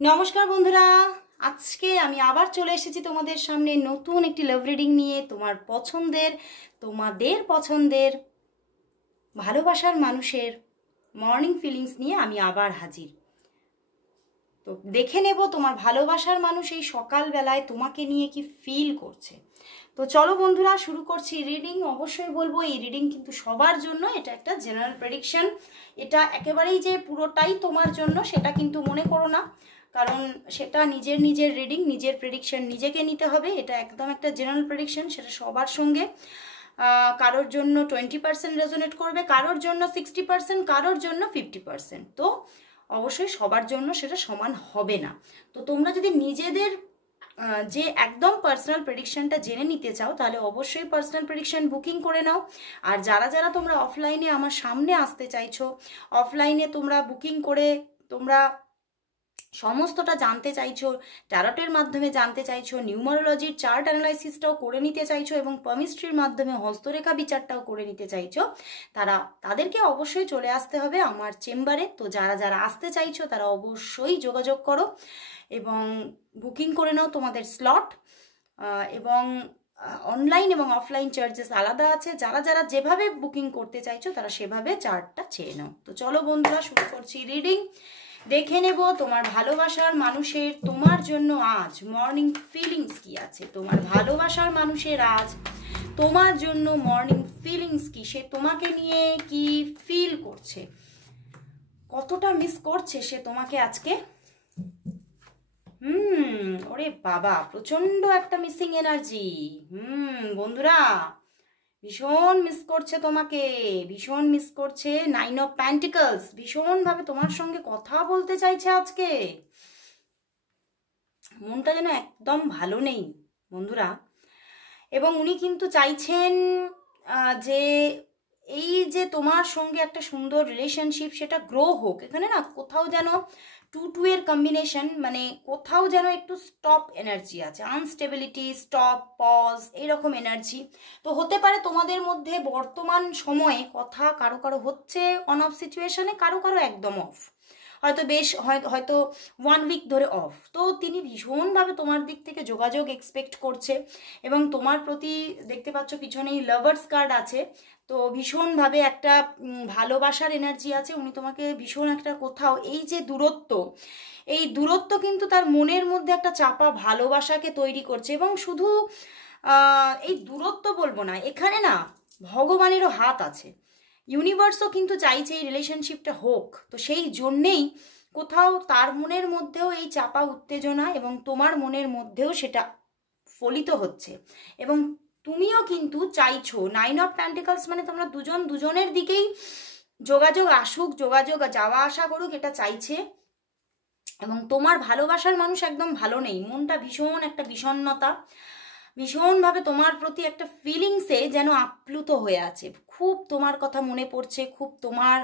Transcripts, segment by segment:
নমস্কার বন্ধুরা, আজকে আমি আবার চলে এসেছি তোমাদের সামনে নতুন একটি লাভ রিডিং নিয়ে। তোমাদের পছন্দের ভালোবাসার মানুষের মর্নিং ফিলিংস নিয়ে আমি আবার হাজির। তো দেখে নেব তোমার ভালোবাসার মানুষ এই সকালবেলায় তোমাকে নিয়ে কি ফিল করছে। তো চলো বন্ধুরা, শুরু করছি রিডিং। অবশ্যই বলবো এই রিডিং কিন্তু সবার জন্য, এটা একটা জেনারেল প্রেডিকশন। এটা একেবারেই যে পুরোটাই তোমার জন্য সেটা কিন্তু মনে করো না, কারণ সেটা নিজের রিডিং, নিজের প্রেডিকশন নিজেকে নিতে হবে। এটা একদম একটা জেনারেল প্রেডিকশন, সেটা সবার সঙ্গে। কারোর জন্য 20% রেজোনেট করবে, কারোর জন্য 60%, কারোর জন্য 50%। তো অবশ্যই সবার জন্য সেটা সমান হবে না। তো তোমরা যদি নিজেদের যে একদম পার্সোনাল প্রেডিকশনটা জেনে নিতে চাও, তাহলে অবশ্যই পার্সোনাল প্রেডিকশন বুকিং করে নাও। আর যারা যারা তোমরা অফলাইনে আমার সামনে আসতে চাইছো, অফলাইনে তোমরা বুকিং করে তোমরা সমস্তটা জানতে চাইছো, ট্যারটের মাধ্যমে জানতে চাইছো, নিউমারোলজির চার্ট অ্যানালাইসিসটাও করে নিতে চাইছো এবং পামিস্ট্রির মাধ্যমে হস্তরেখা বিচারটাও করে নিতে চাইছো, তাদেরকে অবশ্যই চলে আসতে হবে আমার চেম্বারে। তো যারা যারা আসতে চাইছো তারা অবশ্যই যোগাযোগ করো এবং বুকিং করে নাও তোমাদের স্লট। এবং অনলাইন এবং অফলাইন চার্জেস আলাদা আছে। যারা যারা যেভাবে বুকিং করতে চাইছো তারা সেভাবে চার্টটা চেয়ে নাও। তো চলো বন্ধুরা, শুরু করছি রিডিং। দেখে নেব তোমার ভালোবাসার মানুষের তোমার জন্য আজ মর্নিং ফিলিংস কি আছে। তোমার ভালোবাসার মানুষের আজ তোমার জন্য মর্নিং ফিলিংস কি, সে তোমাকে নিয়ে কি ফিল করছে, কতটা মিস করছে সে তোমাকে আজকে। ওরে বাবা, প্রচন্ড একটা মিসিং এনার্জি। বন্ধুরা, ভীষণ মিস করছে তোমাকে, ভীষণ মিস করছে। 9 অফ পেন্টিকলস ভীষণভাবে তোমার সঙ্গে কথা বলতে চাইছে আজকে। মনটা যেন একদম ভালো নেই বন্ধুরা। এবং উনি কিন্তু চাইছেন যে এই যে তোমার সঙ্গে একটা সুন্দর রিলেশনশিপ সেটা গ্রো হোক। এখানে না কোথাও যেন 2-2 এর কম্বিনেশন, মানে কোথাও যেন একটু স্টপ এনার্জি আছে, আনস্টেবিলিটি, স্টপ, পজ, এইরকম এনার্জি। তো হতে পারে তোমাদের মধ্যে বর্তমান সময়ে কথা কারো কারো হচ্ছে অন অফ সিচুয়েশনে, কারো কারো একদম অফ, হয়তো বেশ হয়তো 1 উইক ধরে অফ। তো তিনি ভীষণভাবে তোমার দিক থেকে যোগাযোগ এক্সপেক্ট করছে এবং তোমার প্রতি দেখতে পাচ্ছ পিছনেই লাভার্স কার্ড আছে। তো ভীষণভাবে একটা ভালোবাসার এনার্জি আছে। উনি তোমাকে ভীষণ একটা কোথাও, এই যে দূরত্ব, এই দূরত্ব কিন্তু তার মনের মধ্যে একটা চাপা ভালোবাসাকে তৈরি করছে। এবং শুধু এই দূরত্ব বলবো না, এখানে না ভগবানেরও হাত আছে। ইউনিভার্সও কিন্তু চাইছে এই রিলেশনশিপটা হোক। তো সেই জন্যেই কোথাও তার মনের মধ্যেও এই চাপা উত্তেজনা এবং তোমার মনের মধ্যেও সেটা ফলিত হচ্ছে। এবং তুমিও কিন্তু চাইছো, 9 অফ পেন্টিকলস মানে তোমরা দুজন দুজনের দিকেই যোগাযোগ আসুক, যোগাযোগ যাওয়া আসা করুক, এটা চাইছে। এবং তোমার ভালোবাসার মানুষ একদম ভালো নেই, মনটা ভীষণ একটা বিষণ্ণতা, ভীষণভাবে তোমার প্রতি একটা ফিলিংসে যেন আপ্লুত হয়ে আছে। খুব তোমার কথা মনে পড়ছে, খুব তোমার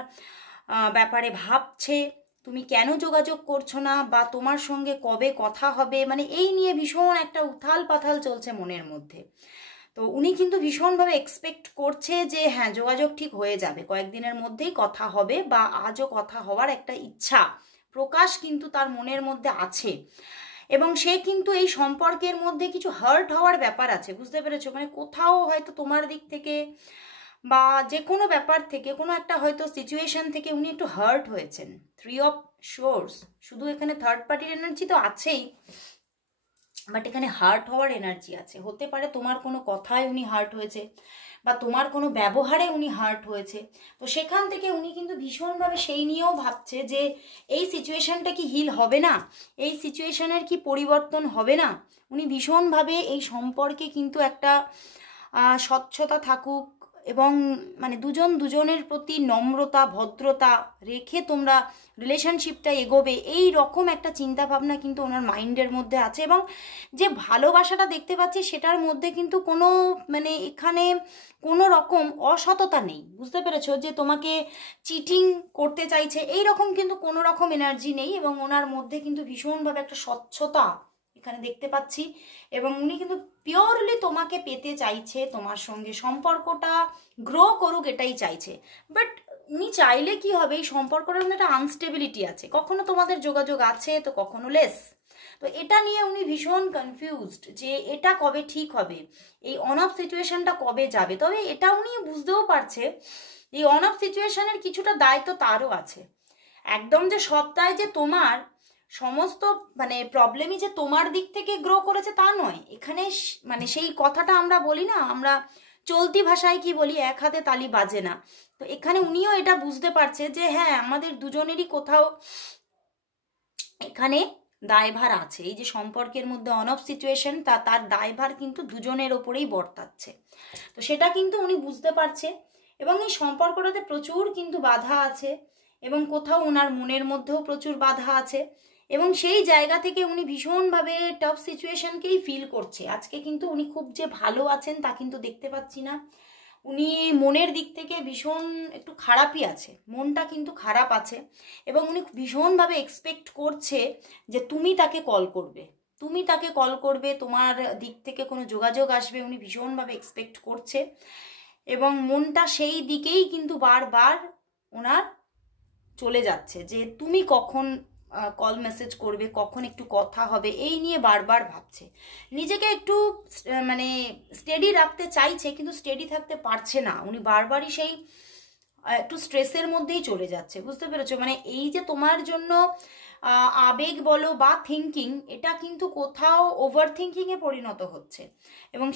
ব্যাপারে ভাবছে, তুমি কেন যোগাযোগ করছো না বা তোমার সঙ্গে কবে কথা হবে, মানে এই নিয়ে ভীষণ একটা উথাল পাথাল চলছে মনের মধ্যে। তো উনি কিন্তু ভীষণভাবে এক্সপেক্ট করছে যে হ্যাঁ, যোগাযোগ ঠিক হয়ে যাবে, কয়েকদিনের মধ্যেই কথা হবে বা আজও কথা হওয়ার একটা ইচ্ছা প্রকাশ কিন্তু তার মনের মধ্যে আছে। এবং সে কিন্তু এই সম্পর্কের মধ্যে কিছু হার্ট হওয়ার ব্যাপার আছে, বুঝতে পেরেছো? মানে কোথাও হয়তো তোমার দিক থেকে বা যে কোনো ব্যাপার থেকে, কোনো একটা হয়তো সিচুয়েশন থেকে উনি একটু হার্ট হয়েছেন। 3 অফ সোর্স, শুধু এখানে থার্ড পার্টির এনার্জি তো আছেই, বাট এখানে হার্ট হওয়ার এনার্জি আছে। হতে পারে তোমার কোনো কথায় উনি হার্ট হয়েছে বা তোমার কোনো ব্যবহারে উনি হার্ট হয়েছে। তো সেখান থেকে উনি কিন্তু ভীষণভাবে সেই নিয়েও ভাবছে যে এই সিচুয়েশনটা কি হিল হবে না, এই সিচুয়েশনের কি পরিবর্তন হবে না। উনি ভীষণভাবে এই সম্পর্কে কিন্তু একটা স্বচ্ছতা থাকুক এবং মানে দুজন দুজনের প্রতি নম্রতা ভদ্রতা রেখে তোমরা রিলেশনশিপটা এগোবে, এই রকম একটা চিন্তা ভাবনা কিন্তু ওনার মাইন্ডের মধ্যে আছে। এবং যে ভালোবাসাটা দেখতে পাচ্ছি সেটার মধ্যে কিন্তু কোনো মানে এখানে কোনো রকম অসততা নেই, বুঝতে পেরেছো? যে তোমাকে চিটিং করতে চাইছে এই রকম কিন্তু কোনো রকম এনার্জি নেই। এবং ওনার মধ্যে কিন্তু ভীষণভাবে একটা স্বচ্ছতা এখানে দেখতে পাচ্ছি। এবং উনি কিন্তু পিওরলি তোমাকে পেতে চাইছে, তোমার সঙ্গে সম্পর্কটা গ্রো করুক এটাই চাইছে। বাট উনি চাইলে কি হবে, এই সম্পর্কের মধ্যে একটা আনস্টেবিলিটি আছে, কখনো তোমাদের যোগাযোগ আছে তো কখনো লেস। তো এটা নিয়ে উনি ভীষণ কনফিউজড যে এটা কবে ঠিক হবে, এই অন অফ সিচুয়েশনটা কবে যাবে। তবে এটা উনি বুঝতেও পারছে এই অন অফ সিচুয়েশনের কিছুটা দায়িত্ব তারও আছে। একদম যে সবটাই যে তোমার, সমস্ত মানে প্রবলেমই যে তোমার দিক থেকে গ্রো করেছে তা নয়। এখানে মানে সেই কথাটা আমরা বলি না, আমরা চলতি ভাষায় কি বলি, এক হাতে তালি বাজে না। তো এখানে উনিও এটা বুঝতে পারছে যে হ্যাঁ, আমাদের দুজনেরই কোথাও এখানে দায়ভার আছে। এই যে সম্পর্কের মধ্যে অন অফ সিচুয়েশন, তার দায়ভার কিন্তু দুজনের ওপরেই বর্তাচ্ছে। তো সেটা কিন্তু উনি বুঝতে পারছে, এবং এই সম্পর্কটাতে প্রচুর কিন্তু বাধা আছে, এবং কোথাও ওনার মনের মধ্যেও প্রচুর বাধা আছে, এবং সেই জায়গা থেকে উনি ভীষণভাবে টাফ সিচুয়েশনকেই ফিল করছে। আজকে কিন্তু উনি খুব যে ভালো আছেন তা কিন্তু দেখতে পাচ্ছি না। উনি মনের দিক থেকে ভীষণ একটু খারাপই আছে, মনটা কিন্তু খারাপ আছে, এবং উনি ভীষণভাবে এক্সপেক্ট করছে যে তুমি তাকে কল করবে, তুমি তাকে কল করবে, তোমার দিক থেকে কোনো যোগাযোগ আসবে, উনি ভীষণভাবে এক্সপেক্ট করছে। এবং মনটা সেই দিকেই কিন্তু বারবার ওনার চলে যাচ্ছে যে তুমি কখন কল মেসেজ করবে, কখন একটু কথা হবে, এই নিয়ে বারবার ভাবছে। নিজেকে একটু মানে স্টেডি রাখতে চাইছে, কিন্তু স্টেডি থাকতে পারছে না। উনি বারবারই সেই একটু স্ট্রেসের মধ্যেই চলে যাচ্ছে, বুঝতে পেরেছো? মানে এই যে তোমার জন্য আবেগ বলো বা থিঙ্কিং, এটা কিন্তু কোথাও ওভার থিঙ্কিংয়ে পরিণত হচ্ছে, এবং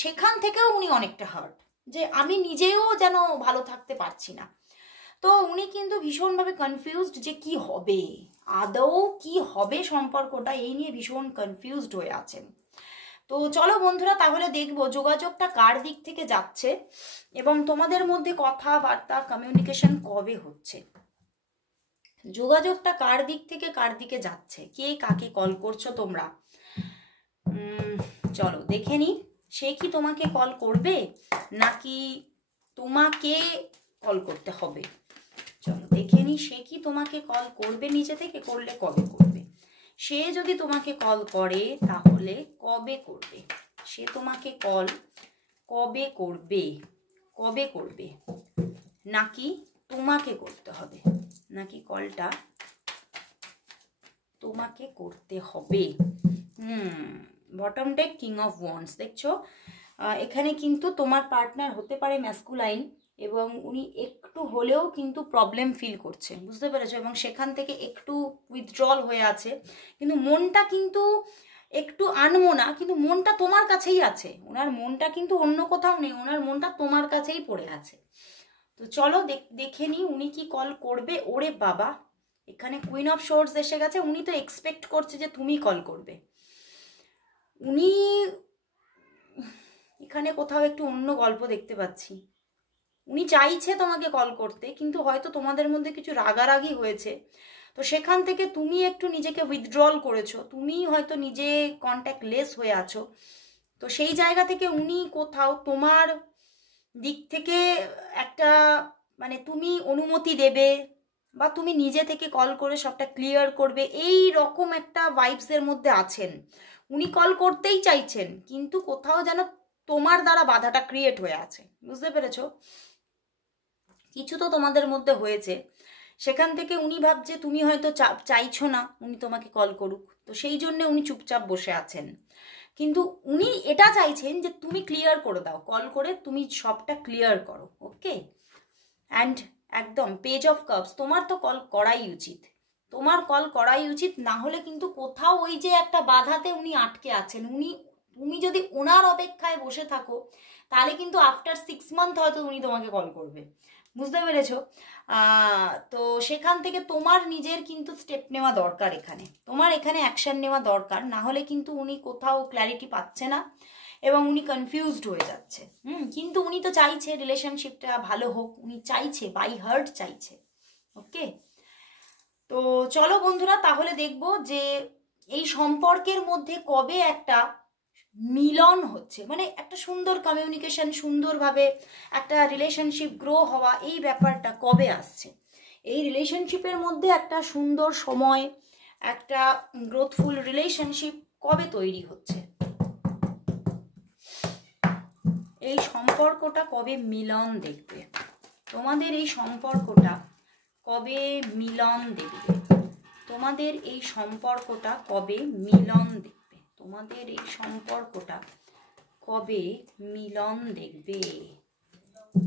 সেখান থেকেও উনি অনেকটা হার্ট, যে আমি নিজেও যেন ভালো থাকতে পারছি না। তো উনি কিন্তু ভীষণভাবে কনফিউজড যে কি হবে, আদৌ কি হবে সম্পর্কটা, এই নিয়ে ভীষণ কনফিউজড হয়ে আছেন। তো চলো বন্ধুরা, তাহলে দেখবো যোগাযোগটা কার দিক থেকে যাচ্ছে, এবং তোমাদের মধ্যে কথাবার্তা কমিউনিকেশন কবে হচ্ছে, যোগাযোগটা কার দিক থেকে কার দিকে যাচ্ছে, কে কাকে কল করছো তোমরা। চলো দেখে নি, সে কি তোমাকে কল করবে নাকি তোমাকে কল করতে হবে। চলো দেখে নি, সে কি তোমাকে কল করবে নিজে থেকে, করলে কবে করবে। সে যদি তোমাকে কল করে তাহলে কবে করবে, সে তোমাকে কল কবে করবে, কবে করবে, নাকি তোমাকে করতে হবে, নাকি কলটা তোমাকে করতে হবে। Bottom day king of wands দেখছো, এখানে কিন্তু তোমার পার্টনার হতে পারে ম্যাসকুলাইন, এবং উনি একটু হলেও কিন্তু প্রবলেম ফিল করছে, বুঝতে পেরেছো, এবং সেখান থেকে একটু উইথড্রল হয়ে আছে, কিন্তু মনটা কিন্তু একটু আনমনা, কিন্তু মনটা তোমার কাছেই আছে। ওনার মনটা কিন্তু অন্য কোথাও নেই, ওনার মনটা তোমার কাছেই পড়ে আছে। তো চলো দেখে নি উনি কি কল করবে। ওরে বাবা, এখানে কুইন অফ সোর্স এসে গেছে, উনি তো এক্সপেক্ট করছে যে তুমি কল করবে। উনি এখানে কোথাও একটু অন্য গল্প দেখতে পাচ্ছি, উনি চাইছে তোমাকে কল করতে, কিন্তু হয়তো তোমাদের মধ্যে কিছু রাগারাগি হয়েছে, তো সেখান থেকে তুমি একটু নিজেকে উইথড্রল করেছো, তুমি হয়তো নিজে কন্ট্যাক্ট লেস হয়ে আছো। তো সেই জায়গা থেকে উনি কোথাও তোমার দিক থেকে একটা মানে তুমি অনুমতি দেবে, বা তুমি নিজে থেকে কল করে সবটা ক্লিয়ার করবে, এই রকম একটা ভাইবসের মধ্যে আছেন। উনি কল করতেই চাইছেন, কিন্তু কোথাও যেন তোমার দ্বারা বাধাটা ক্রিয়েট হয়ে আছে, বুঝতে পেরেছো? কিছু তো তোমাদের মধ্যে হয়েছে, সেখান থেকে উনি ভাবছে তুমি হয়তো চাইছো না উনি তোমাকে কল করুক, তো সেই জন্য উনি চুপচাপ বসে আছেন। কিন্তু উনি এটা চাইছেন যে তুমি ক্লিয়ার করে দাও, কল করে তুমি সবটা ক্লিয়ার করো। ওকে, অ্যান্ড একদম পেজ অফ কাপস, তোমার তো কল করাই উচিত, তোমার কল করাই উচিত, না হলে কিন্তু কোথাও ওই যে একটা বাধাতে উনি আটকে আছেন। তুমি যদি ওনার অপেক্ষায় বসে থাকো, তাহলে কিন্তু আফটার 6 মান্থ হয়তো উনি তোমাকে কল করবে, বুঝতে পেরেছো? তো সেখান থেকে তোমার নিজের কিন্তু স্টেপ নেওয়া দরকার, এখানে তোমার এখানে অ্যাকশন নেওয়া দরকার, না হলে কিন্তু উনি কোথাও ক্ল্যারিটি পাচ্ছে না, এবং উনি কনফিউজড হয়ে যাচ্ছে। কিন্তু উনি তো চাইছে রিলেশনশিপটা ভালো হোক, উনি চাইছে, বাই হার্ট চাইছে। ওকে, তো চলো বন্ধুরা, তাহলে দেখবো যে এই সম্পর্কের মধ্যে কবে একটা মিলন হচ্ছে, মানে একটা সুন্দর কমিউনিকেশন, সুন্দরভাবে একটা রিলেশনশিপ গ্রো হওয়া, এই ব্যাপারটা কবে আসছে। এই রিলেশনশিপের মধ্যে একটা সুন্দর সময়, একটা গ্রোথফুল রিলেশনশিপ কবে তৈরি হচ্ছে, এই সম্পর্কটা কবে মিলন দেখবে। তোমাদের এই সম্পর্কটা কবে মিলন দেখবে? তোমাদের এই সম্পর্কটা কবে মিলন দেখবে? তোমাদের এই সম্পর্কটা কবে মিলন দেখবে?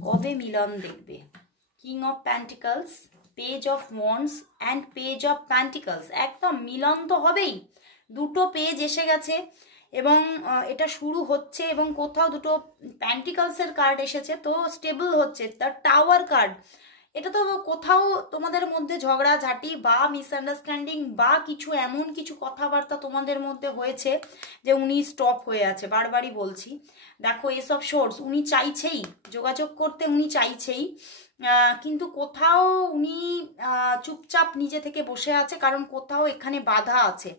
কবে মিলন দেখবে? King of pentacles, page of wands and page of pentacles. একদম মিলন তো হবেই, দুটো পেজ এসে গেছে এবং এটা শুরু হচ্ছে এবং কোথাও দুটো প্যান্টিকলসের কার্ড এসেছে, তো স্টেবল হচ্ছে। তার টাওয়ার কার্ড, এটা তো কোথাও তোমাদের মধ্যে ঝগড়াঝাটি বা মিসআন্ডারস্ট্যান্ডিং বা কিছু এমন কিছু কথাবার্তা তোমাদের মধ্যে হয়েছে যে উনি স্টপ হয়ে আছে। বারবারই বলছি, দেখো এসব সোর্স উনি চাইছেই যোগাযোগ করতে, উনি চাইছেই, কিন্তু কোথাও উনি চুপচাপ নিজে থেকে বসে আছে, কারণ কোথাও এখানে বাধা আছে।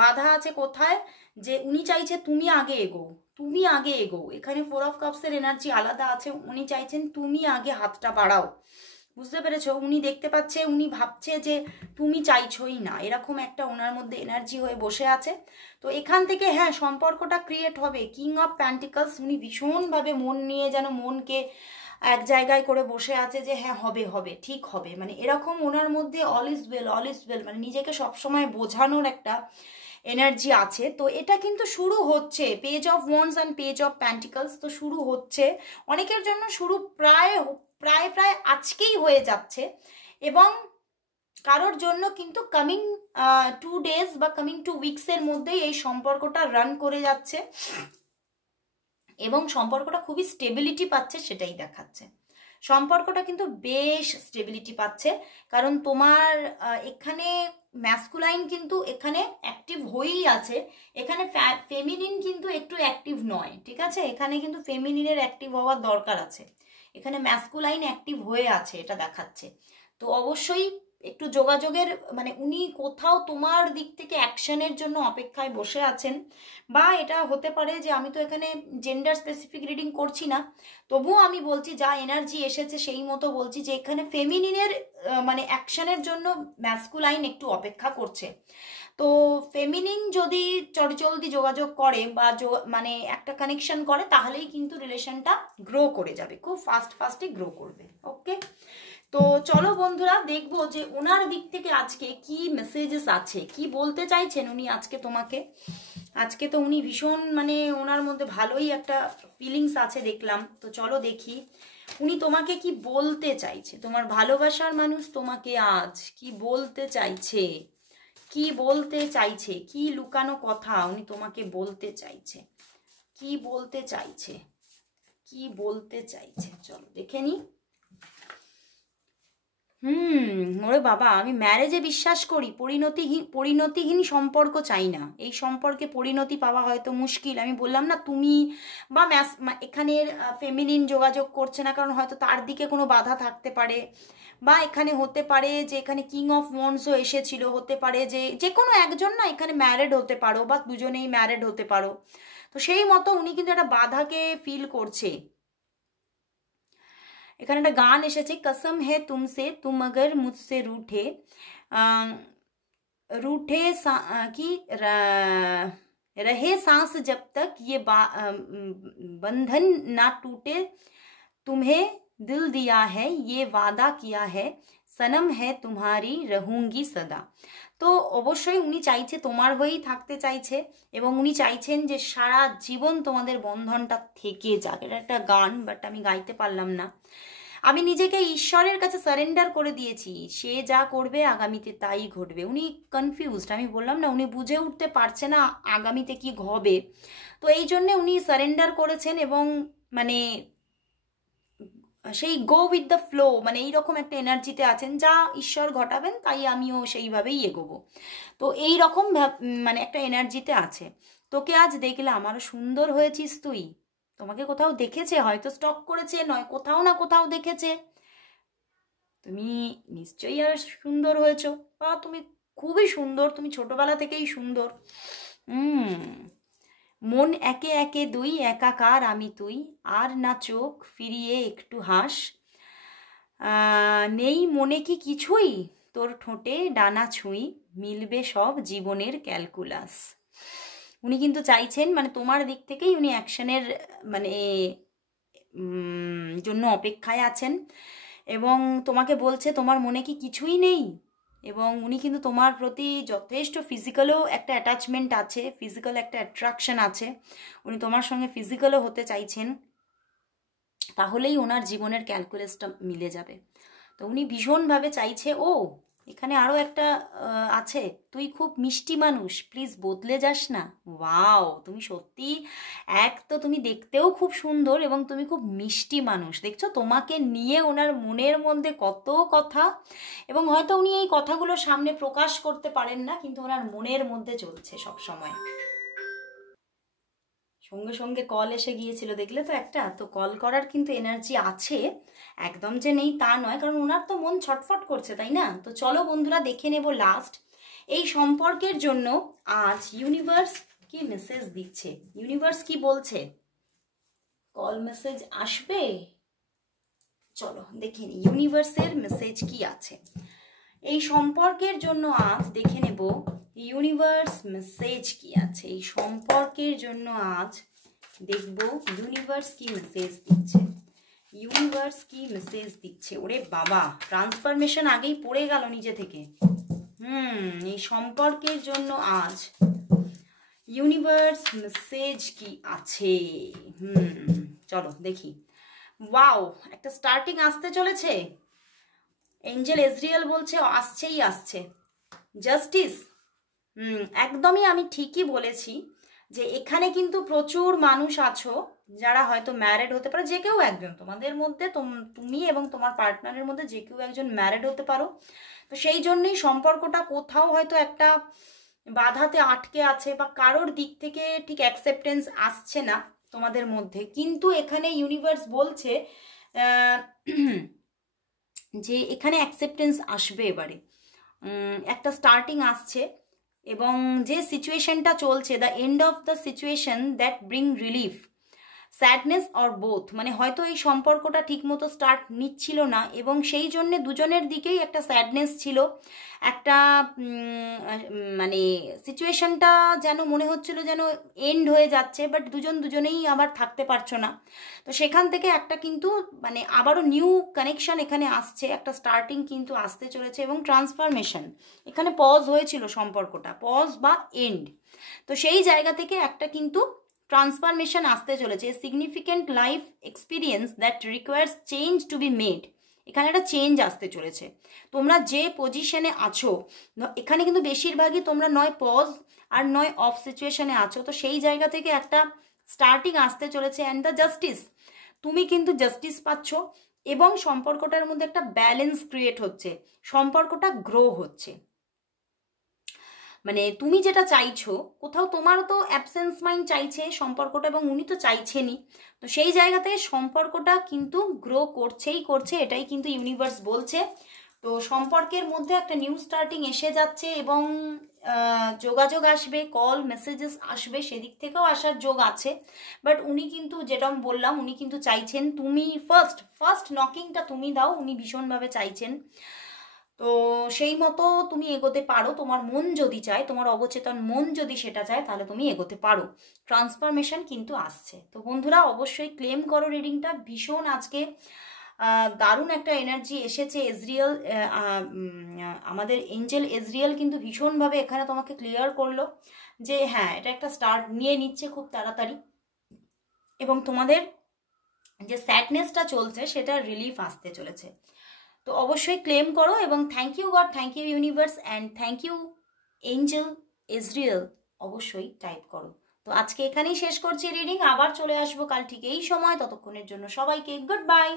বাধা আছে কোথায়? যে উনি চাইছে তুমি আগে এগো, তুমি আগে এগো। এখানে 4 অফ কাপসের এনার্জি আলাদা আছে, উনি চাইছেন তুমি আগে হাতটা বাড়াও। বুঝতে পেরেছো? উনি দেখতে পাচ্ছে, উনি ভাবছে যে তুমি চাইছোই না, এরকম একটা ওনার মধ্যে এনার্জি হয়ে বসে আছে। তো এখান থেকে হ্যাঁ সম্পর্কটা ক্রিয়েট হবে। কিং অফ প্যান্টিকলস, উনি ভীষণভাবে মন নিয়ে যেন মনকে এক জায়গায় করে বসে আছে যে হ্যাঁ হবে হবে ঠিক হবে, মানে এরকম ওনার মধ্যে all is well, all is well, মানে নিজেকে সবসময় বোঝানোর একটা এনার্জি আছে। তো এটা কিন্তু শুরু হচ্ছে, page of wands and page of pentacles তো শুরু হচ্ছে অনেকের জন্য, শুরু প্রায় প্রায় প্রায় আজকেই হয়ে যাচ্ছে। এবং কারোর জন্য কিন্তু কামিং 2 ডেজ বা কামিং 2 উইকসের মধ্যেই এই সম্পর্কটা রান করে যাচ্ছে এবং সম্পর্কটা খুবই স্টেবিলিটি পাচ্ছে, সেটাই দেখাচ্ছে। সম্পর্কটা কিন্তু বেশ স্টেবিলিটি পাচ্ছে, কারণ তোমার এখানে ম্যাসকুলাইন কিন্তু এখানে অ্যাক্টিভ হয়েই আছে, এখানে ফেমিনিন কিন্তু একটু অ্যাক্টিভ নয়, ঠিক আছে? এখানে কিন্তু ফেমিনিনের অ্যাক্টিভ হওয়ার দরকার আছে, এখানে ম্যাসকুলাইন অ্যাক্টিভ হয়ে আছে, এটা দেখাচ্ছে। তো অবশ্যই একটু যোগাযোগের, মানে উনি কোথাও তোমার দিক থেকে অ্যাকশনের জন্য অপেক্ষায় বসে আছেন, বা এটা হতে পারে যে আমি তো এখানে জেন্ডার স্পেসিফিক রিডিং করছি না, তবুও আমি বলছি যা এনার্জি এসেছে সেই মতো বলছি যে এখানে ফেমিনিনের মানে অ্যাকশনের জন্য ম্যাসকুলাইন একটু অপেক্ষা করছে। তো ফেমিনিন যদি চটজলদি যোগাযোগ করে বা মানে একটা কানেকশন করে, তাহলেই কিন্তু রিলেশনটা গ্রো করে যাবে, খুব ফাস্টে গ্রো করবে। ওকে, তো চলো বন্ধুরা দেখবো যে ওনার দিক থেকে আজকে কি মেসেজেস আছে, কি বলতে চাইছেন উনি আজকে তোমাকে। আজকে তো উনি ভীষণ, মানে ওনার মধ্যে ভালোই একটা ফিলিংস আছে দেখলাম। তো চলো দেখি উনি তোমাকে কি বলতে চাইছে, তোমার ভালোবাসার মানুষ তোমাকে আজ কি বলতে চাইছে, কি বলতে চাইছে, কি লুকানো কথা উনি তোমাকে বলতে চাইছে, কি বলতে চাইছে, কি বলতে চাইছে, চলো দেখে নি। ওরে বাবা, আমি ম্যারেজে বিশ্বাস করি, পরিণতিহীন সম্পর্ক চাই না। এই সম্পর্কে পরিণতি পাওয়া হয়তো মুশকিল, আমি বললাম না তুমি বা এখানের ফেমিনিন যোগাযোগ করছে না, কারণ হয়তো তার দিকে কোনো বাধা থাকতে পারে, বা এখানে হতে পারে যে এখানে কিং অফ ওয়ান্ডসও এসেছিল, হতে পারে যে যে কোনো একজন না এখানে ম্যারেড হতে পারো বা দুজনেই ম্যারেড হতে পারো। তো সেই মতো উনি কিন্তু একটা বাধাকে ফিল করছে। এখানে একটা গান এসেছে, कसम है तुमसे तुम अगर मुझसे रूठे रूठे की रहे सांस जब तक ये बंधन ना टूटे, तुम्हें दिल दिया है ये वादा किया है, सनम है तुम्हारी रहूंगी सदा। তো অবশ্যই উনি চাইছে তোমার হয়েই থাকতে চাইছে এবং উনি চাইছেন যে সারা জীবন তোমাদের বন্ধনটা থেকে যাক। এটা একটা গান, বাট আমি গাইতে পারলাম না। আমি নিজেকে ঈশ্বরের কাছে সারেন্ডার করে দিয়েছি, সে যা করবে আগামীতে তাই ঘটবে। উনি কনফিউজড, আমি বললাম না উনি বুঝে উঠতে পারছে না আগামীতে কি হবে, তো এই জন্যে উনি সারেন্ডার করেছেন এবং মানে সেই গো উইথ দ্য ফ্লো, মানে এইরকম একটা এনার্জিতে আছেন, যা ঈশ্বর ঘটাবেন তাই আমিও সেইভাবেই এগোবো। তো এই রকম মানে একটা এনার্জিতে আছে। তোকে আজ দেখলাম আরো সুন্দর হয়েছিস তুই। তোমাকে কোথাও দেখেছে, হয়তো স্টক করেছে, নয় কোথাও না কোথাও দেখেছে। তুমি নিশ্চয়ই আর সুন্দর হয়েছো, বা তুমি খুবই সুন্দর, তুমি ছোটবেলা থেকেই সুন্দর। মন একে একে দুই, একাকার আমি তুই, আর না চোখ ফিরিয়ে একটু হাস, নেই মনে কি কিছুই, তোর ঠোঁটে ডানা ছুঁই, মিলবে সব জীবনের ক্যালকুলাস। উনি কিন্তু চাইছেন, মানে তোমার দিক থেকেই উনি অ্যাকশনের মানে জন্য অপেক্ষায় আছেন এবং তোমাকে বলছে তোমার মনে কি কিছুই নেই, এবং উনি কিন্তু তোমার প্রতি যথেষ্ট ফিজিক্যালও একটা অ্যাটাচমেন্ট আছে, ফিজিক্যাল একটা অ্যাট্রাকশন আছে, উনি তোমার সঙ্গে ফিজিক্যালও হতে চাইছেন, তাহলেই ওনার জীবনের ক্যালকুলাসটা মিলে যাবে। তো উনি ভীষণভাবে চাইছে, ও এখানে আরও একটা আছে, তুই খুব মিষ্টি মানুষ, প্লিজ বদলে যাস না। ওয়াও, তুমি সত্যি, এক তো তুমি দেখতেও খুব সুন্দর এবং তুমি খুব মিষ্টি মানুষ। দেখছো তোমাকে নিয়ে ওনার মনের মধ্যে কত কথা, এবং হয়তো উনি এই কথাগুলো সামনে প্রকাশ করতে পারেন না, কিন্তু ওনার মনের মধ্যে চলছে সব সময়। সঙ্গে সঙ্গে কল এসে গিয়েছিল, দেখলে তো একটা, তো কল করার কিন্তু এনার্জি আছে, একদম যে নেই তা নয়, কারণ ওনার তো মন ছটফট করছে, তাই না? তো চলো বন্ধুরা দেখে নেব লাস্ট এই সম্পর্কের জন্য আজ ইউনিভার্স কি মেসেজ দিচ্ছে, ইউনিভার্স কি বলছে, কল মেসেজ আসবে, চলো দেখে নি ইউনিভার্সের মেসেজ কি আছে এই সম্পর্কের জন্য। আজ দেখে নেব ইউনিভার্স মেসেজ কি আছে এই সম্পর্কের জন্য। আজ দেখব ইউনিভার্স কি মেসেজ দিচ্ছে, ইউনিভার্স কি মেসেজ দিচ্ছে। ওরে বাবা, ট্রান্সফরমেশন আগেই পড়ে গেল নিজে থেকে। এই সম্পর্কের জন্য আজ ইউনিভার্স মেসেজ কি আছে। চলো দেখি। ওয়াও, একটা স্টার্টিং আসতে চলেছে। এঞ্জেল এজরিয়েল বলছে আসছেই আসছে। জাস্টিস, একদমই আমি ঠিকই বলেছি যে এখানে কিন্তু প্রচুর মানুষ আছো যারা হয়তো ম্যারিড হতে পারো, যে কেউ একজন তোমাদের মধ্যে, তুমি এবং তোমার পার্টনারের মধ্যে যে কেউ একজন ম্যারিড হতে পারো। তো সেই জন্যই সম্পর্কটা কোথাও হয়তো একটা বাধাতে আটকে আছে, বা কারোর দিক থেকে ঠিক অ্যাকসেপ্টেন্স আসছে না তোমাদের মধ্যে। কিন্তু এখানে ইউনিভার্স বলছে যে এখানে অ্যাকসেপ্টেন্স আসবে এবারে, একটা স্টার্টিং আসছে, এবং যে সিচুয়েশনটা চলছে, the end of the situation that bring relief, sadness or both, মানে হয়তো এই সম্পর্কটা ঠিকমতো স্টার্ট নিচ্ছিল না, এবং সেই জন্যে দুজনের দিকেই একটা স্যাডনেস ছিল, একটা মানে সিচুয়েশনটা যেন মনে হচ্ছিল যেন এন্ড হয়ে যাচ্ছে, বাট দুজনেই আবার থাকতে পারছো না। তো সেখান থেকে একটা কিন্তু মানে আবারও নিউ কানেকশন এখানে আসছে, একটা স্টার্টিং কিন্তু আসতে চলেছে, এবং ট্রান্সফরমেশন, এখানে পজ হয়েছিল সম্পর্কটা, পজ বা এন্ড, তো সেই জায়গা থেকে একটা কিন্তু ট্রান্সফরমেশন আসতে চলেছে। Significant life experience that requires change to be made, এখানে একটা চেঞ্জ আসতে চলেছে। তোমরা যে পজিশনে আছো এখানে কিন্তু বেশিরভাগই তোমরা নয় পজ আর নয় অফ সিচুয়েশনে আছো, তো সেই জায়গা থেকে একটা স্টার্টিং আসতে চলেছে। অ্যান্ড দ্য জাস্টিস, তুমি কিন্তু জাস্টিস পাচ্ছ, এবং সম্পর্কটার মধ্যে একটা ব্যালেন্স ক্রিয়েট হচ্ছে, সম্পর্কটা গ্রো হচ্ছে। মানে তুমি যেটা চাইছো, কোথাও তোমারও তো অ্যাবসেন্স মাইন্ড চাইছে সম্পর্কটা, এবং উনি তো চাইছেনই, তো সেই জায়গাতে সম্পর্কটা কিন্তু গ্রো করছে, এটাই কিন্তু ইউনিভার্স বলছে। তো সম্পর্কের মধ্যে একটা নিউ স্টার্টিং এসে যাচ্ছে, এবং যোগাযোগ আসবে, কল মেসেজেস আসবে, সেদিক থেকেও আসার যোগ আছে। বাট উনি কিন্তু যেটা আমি বললাম, উনি কিন্তু চাইছেন তুমি ফার্স্ট নকিংটা তুমি দাও, উনি ভীষণভাবে চাইছেন। তো সেই মতো তুমি এগোতে পারো, তোমার মন যদি চায়, তোমার অবচেতন মন যদি সেটা চায়, তাহলে তুমি এগোতে পারো। ট্রান্সফরমেশন কিন্তু আসছে। তো বন্ধুরা অবশ্যই ক্লেম করো রিডিংটা। ভীষণ আজকে দারুণ একটা এনার্জি এসেছে। এজরিয়েল, আমাদের এঞ্জেল এজরিয়েল কিন্তু ভীষণভাবে এখানে তোমাকে ক্লিয়ার করলো যে হ্যাঁ, এটা একটা স্টার্ট নিয়ে নিচ্ছে খুব তাড়াতাড়ি, এবং তোমাদের যে স্যাডনেসটা চলছে সেটা রিলিফ আসতে চলেছে। তো অবশ্যই ক্লেম করো, এবং thank you God, thank you universe, and thank you angel Azrael, অবশ্যই টাইপ করো। তো আজকে এখানেই শেষ করছি রিডিং, আবার চলে আসবো কাল ঠিক এই সময়। ততক্ষণের জন্য সবাইকে গুড বাই।